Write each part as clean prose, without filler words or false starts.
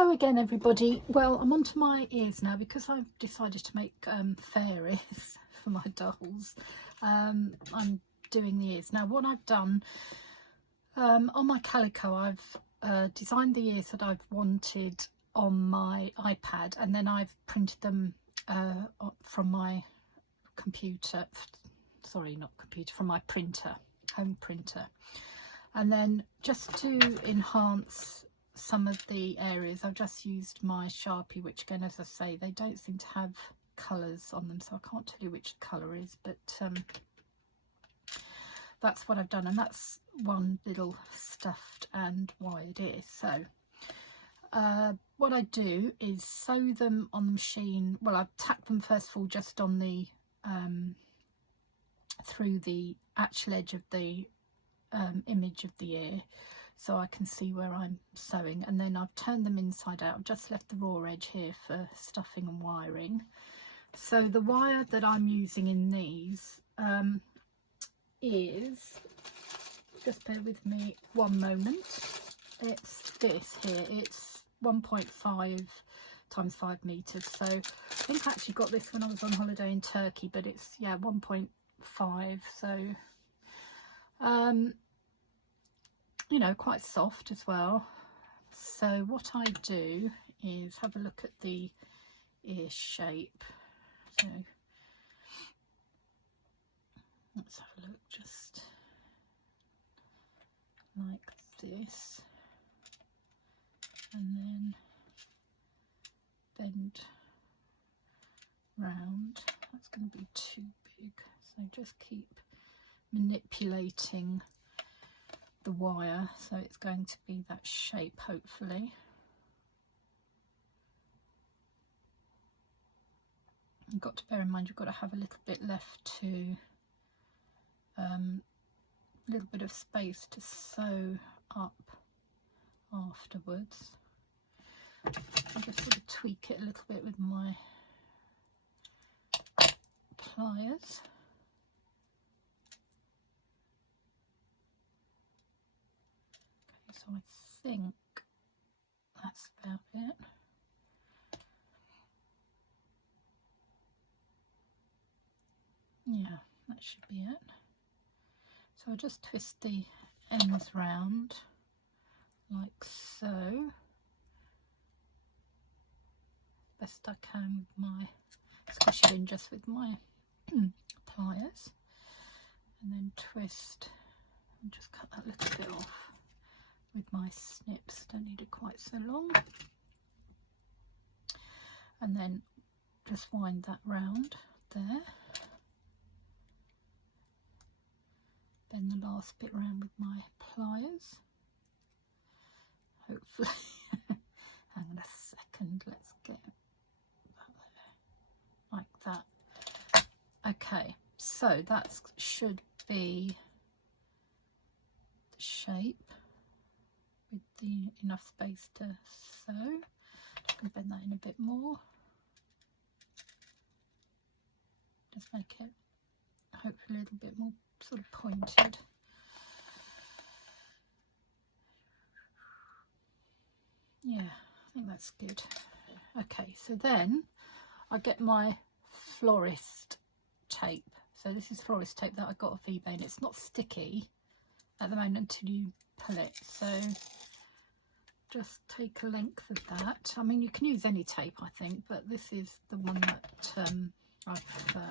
Hello again everybody. Well, I'm onto my ears now because I've decided to make fairies for my dolls. I'm doing the ears. Now what I've done on my calico, I've designed the ears that I've wanted on my iPad, and then I've printed them from my computer, sorry not computer, from my printer, home printer. And then just to enhance some of the areas, I've just used my Sharpie, which again, as I say, they don't seem to have colours on them, so I can't tell you which colour is, but that's what I've done, and that's one little stuffed and wired ear. So what I do is sew them on the machine. Well, I've tacked them first of all just on the through the actual edge of the image of the ear, so I can see where I'm sewing, and then I've turned them inside out. I've just left the raw edge here for stuffing and wiring. So the wire that I'm using in these is, just bear with me one moment, it's this here. It's 1.5 times 5 meters. So I think I actually got this when I was on holiday in Turkey, but it's, yeah, 1.5. So you know, quite soft as well. So what I do is have a look at the ear shape. So let's have a look, just like this, and then bend round. That's going to be too big, so just keep manipulating the wire so it's going to be that shape, hopefully. You've got to bear in mind you've got to have a little bit left to a little bit of space to sew up afterwards. I'll just sort of tweak it a little bit with my pliers. So I think that's about it. Yeah, that should be it. So I'll just twist the ends round like so, best I can with my, squish it in just with my pliers, and then twist and just cut that little bit off with my snips. Don't need it quite so long, and then just wind that round there, bend the last bit round with my pliers, hopefully. Hang on a second, let's get that there, like that. Okay, so that should be the shape with the enough space to sew. I can bend that in a bit more, just make it hopefully a little bit more sort of pointed. Yeah, I think that's good. Okay, so then I get my florist tape. So this is florist tape that I got off eBay, and it's not sticky at the moment until you pull it. So just take a length of that. I mean, you can use any tape, I think, but this is the one that I prefer.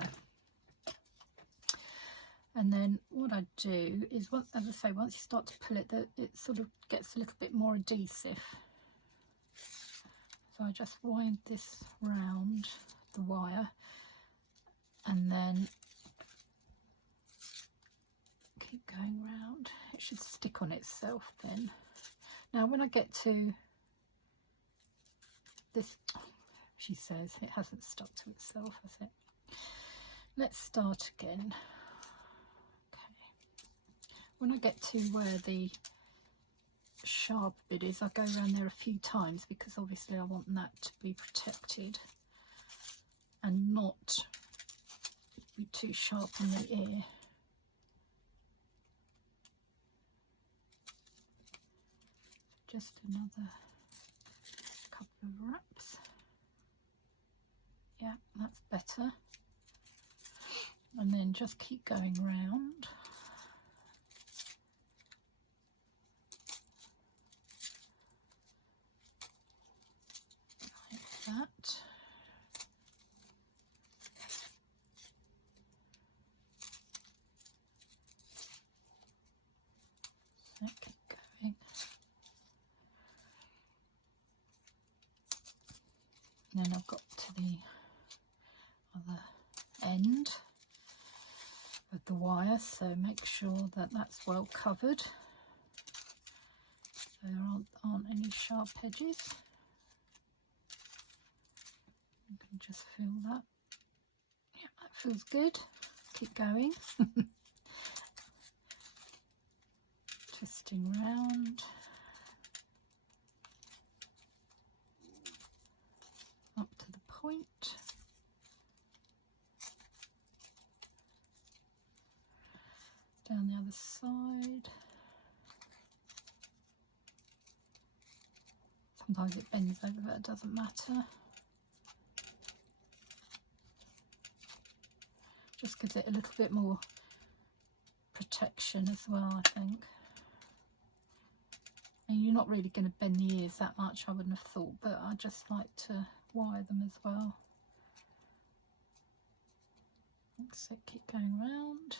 And then what I do is, as I say, once you start to pull it, it sort of gets a little bit more adhesive. So I just wind this round the wire, and then keep going round. It should stick on itself then. Now when I get to this, she says it hasn't stuck to itself, has it? Let's start again. When I get to where the sharp bit is, I go around there a few times, because obviously I want that to be protected and not be too sharp on the ear. Just another couple of wraps. Yeah, that's better. And then just keep going round. Like that. So keep going. And then I've got to the other end of the wire, so make sure that that's well covered. There aren't any sharp edges. You can just feel that. Yeah, that feels good. Keep going. Twisting round. Up to the point. Down the other side. Sometimes it bends over, but it doesn't matter. Just gives it a little bit more protection as well, I think. And you're not really going to bend the ears that much, I wouldn't have thought, but I just like to wire them as well. So keep going round.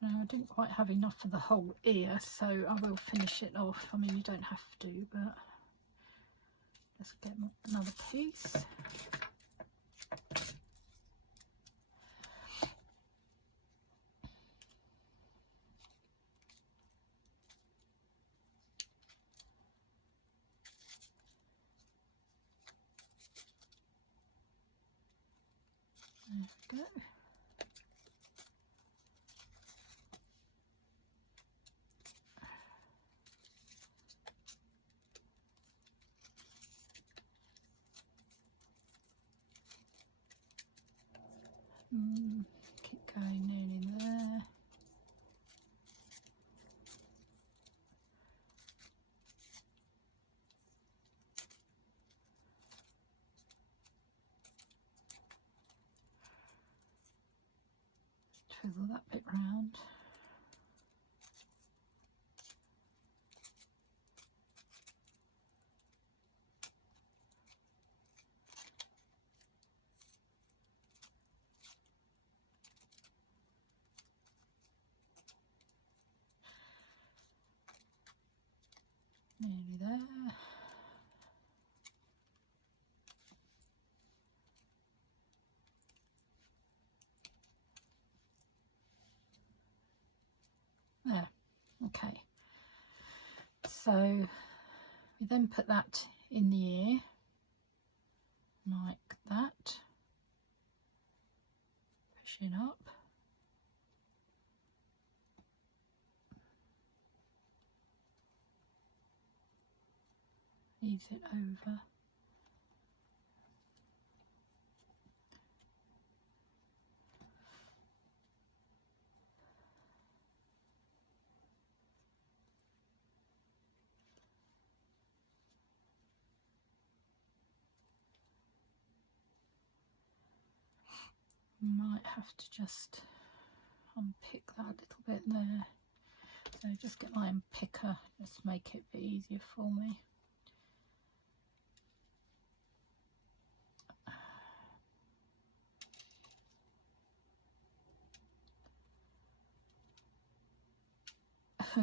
Now I didn't quite have enough for the whole ear, so I will finish it off. I mean, you don't have to, but let's get another piece. There we go. Keep going nearly there. Twizzle that bit round. Nearly there. There, okay. So we then put that in the ear, like that. Push it up. Ease it over. Might have to just unpick that a little bit there. So just get my unpicker, just make it a bit easier for me.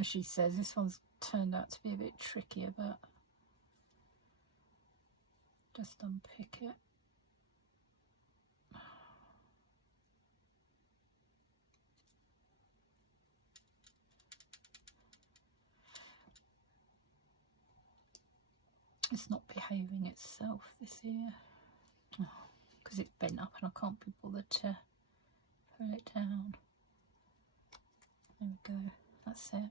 She says this one's turned out to be a bit trickier, but just unpick it. It's not behaving itself, this ear, because it's bent up and I can't be bothered to pull it down. There we go, that's it.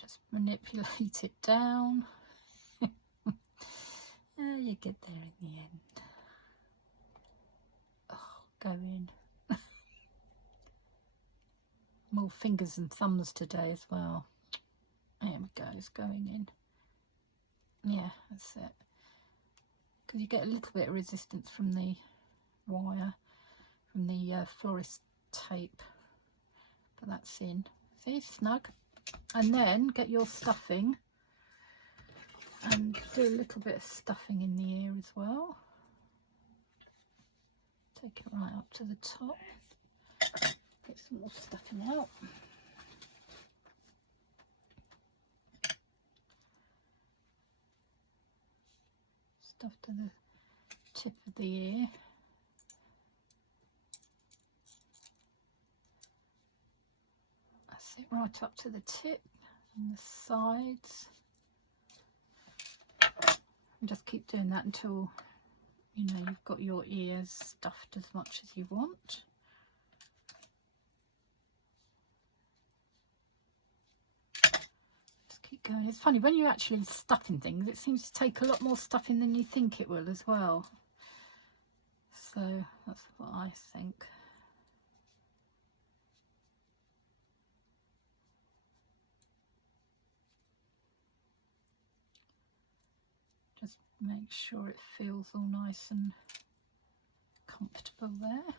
Just manipulate it down. You get there in the end. Oh, go in. More fingers and thumbs today as well. There we go, it's going in. Yeah, that's it. Because you get a little bit of resistance from the wire, from the florist tape. But that's in. See, snug. And then get your stuffing and do a little bit of stuffing in the ear as well. Take it right up to the top. Get some more stuffing out. Stuff to the tip of the ear. That's it, right up to the tip and the sides. And just keep doing that until you know you've got your ears stuffed as much as you want. Just keep going. It's funny, when you're actually stuffing things, it seems to take a lot more stuffing than you think it will as well. So that's what I think. Just make sure it feels all nice and comfortable there.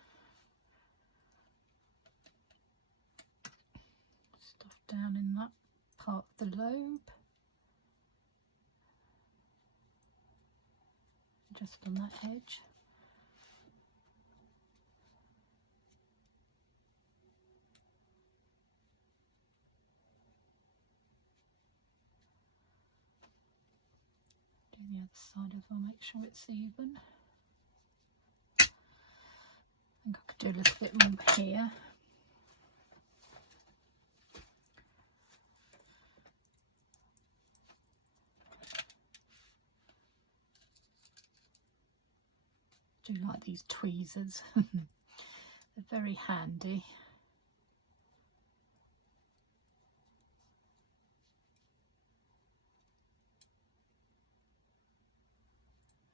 Stuff down in that part of the lobe. Just on that edge. Do the other side as well, make sure it's even. I think I could do a little bit more here. I do like these tweezers. They're very handy.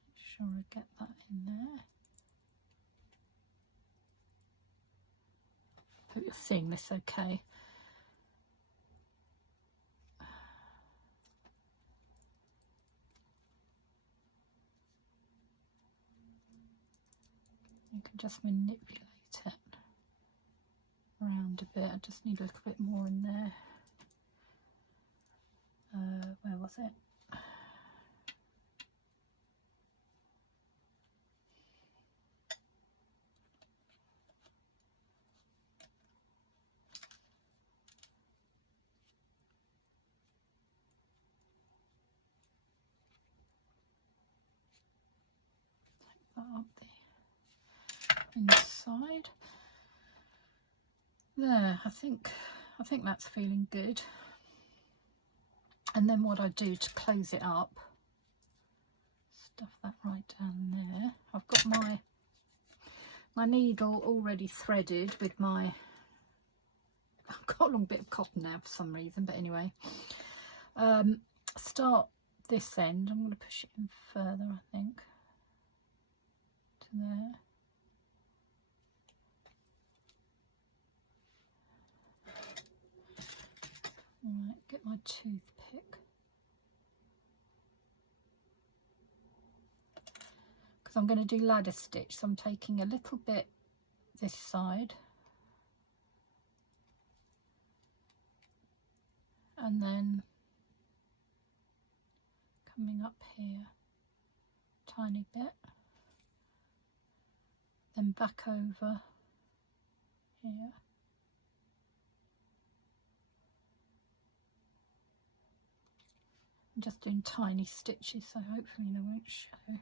Make sure I get that in there. Hope you're seeing this okay. You can just manipulate it around a bit. I just need a little bit more in there. Where was it? Take that up the inside. There, I think that's feeling good. And then what I do to close it up, stuff that right down there. I've got my needle already threaded with my, I've got a long bit of cotton now for some reason, but anyway. Start this end, I'm going to push it in further, I think, to there. Right, get my toothpick. Because I'm going to do ladder stitch, so I'm taking a little bit this side. And then coming up here, tiny bit. Then back over here. I'm just doing tiny stitches, so hopefully they won't show.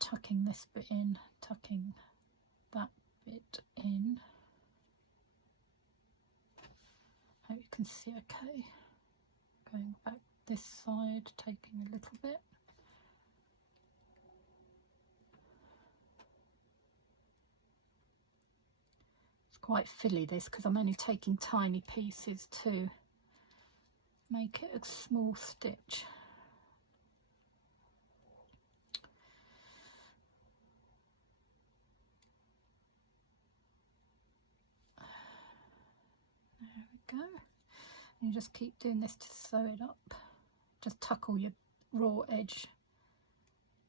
Tucking this bit in, tucking that bit in. Hope you can see okay. Going back this side, taking a little bit. It's quite filly this, because I'm only taking tiny pieces to make it a small stitch. There we go. You just keep doing this to sew it up. Just tuck all your raw edge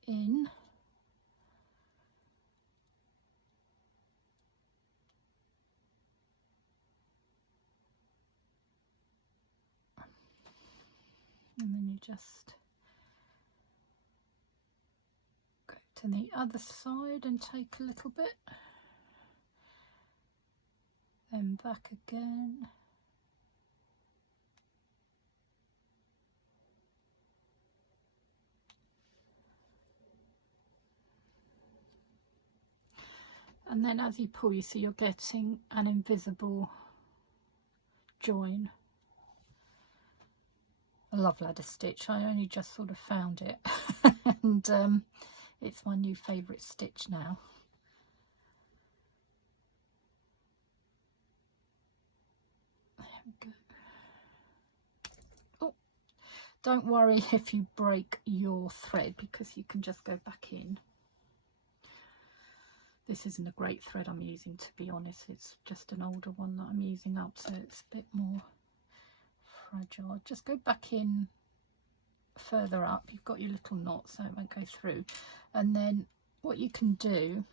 in. And then you just go to the other side and take a little bit, then back again. And then as you pull, you see you're getting an invisible join. I love ladder stitch. I only just sort of found it and it's my new favourite stitch now. There we go. Oh, don't worry if you break your thread, because you can just go back in. This isn't a great thread I'm using, to be honest. It's just an older one that I'm using up, so it's a bit more fragile. Just go back in further up. You've got your little knot, so it won't go through. And then what you can do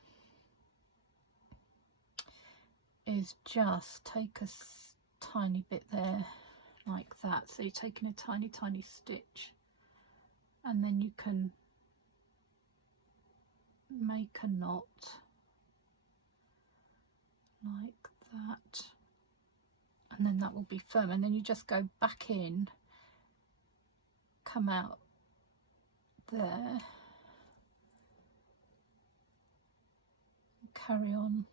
is just take a tiny bit there, like that. So you're taking a tiny stitch, and then you can make a knot like that, and then that will be firm. And then you just go back in, come out there, carry on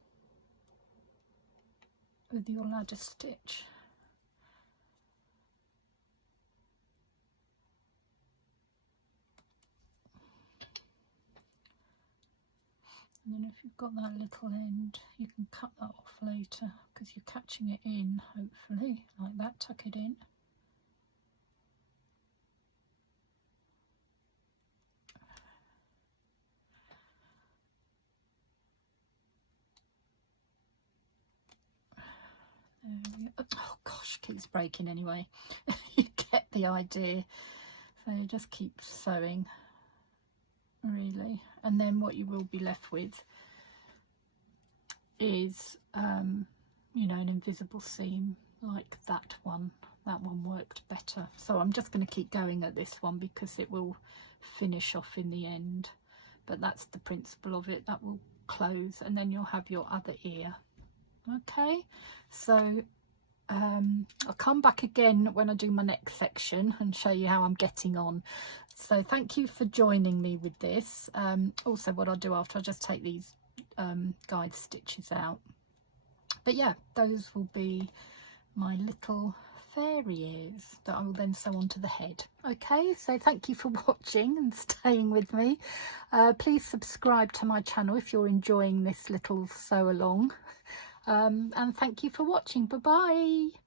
with your ladder stitch. And then if you've got that little end, you can cut that off later, because you're catching it in, hopefully, like that. Tuck it in. There we go. Oh gosh, keeps breaking anyway. You get the idea. So you just keep sewing, really. And then what you will be left with is you know, an invisible seam like that one. That one worked better, so I'm just going to keep going at this one because it will finish off in the end. But that's the principle of it. That will close, and then you'll have your other ear. Okay, so I'll come back again when I do my next section and show you how I'm getting on. So thank you for joining me with this. Also, what I'll do after, I'll just take these guide stitches out. But yeah, those will be my little fairy ears that I will then sew onto the head. Okay, so thank you for watching and staying with me. Please subscribe to my channel if you're enjoying this little sew along. And thank you for watching. Bye bye.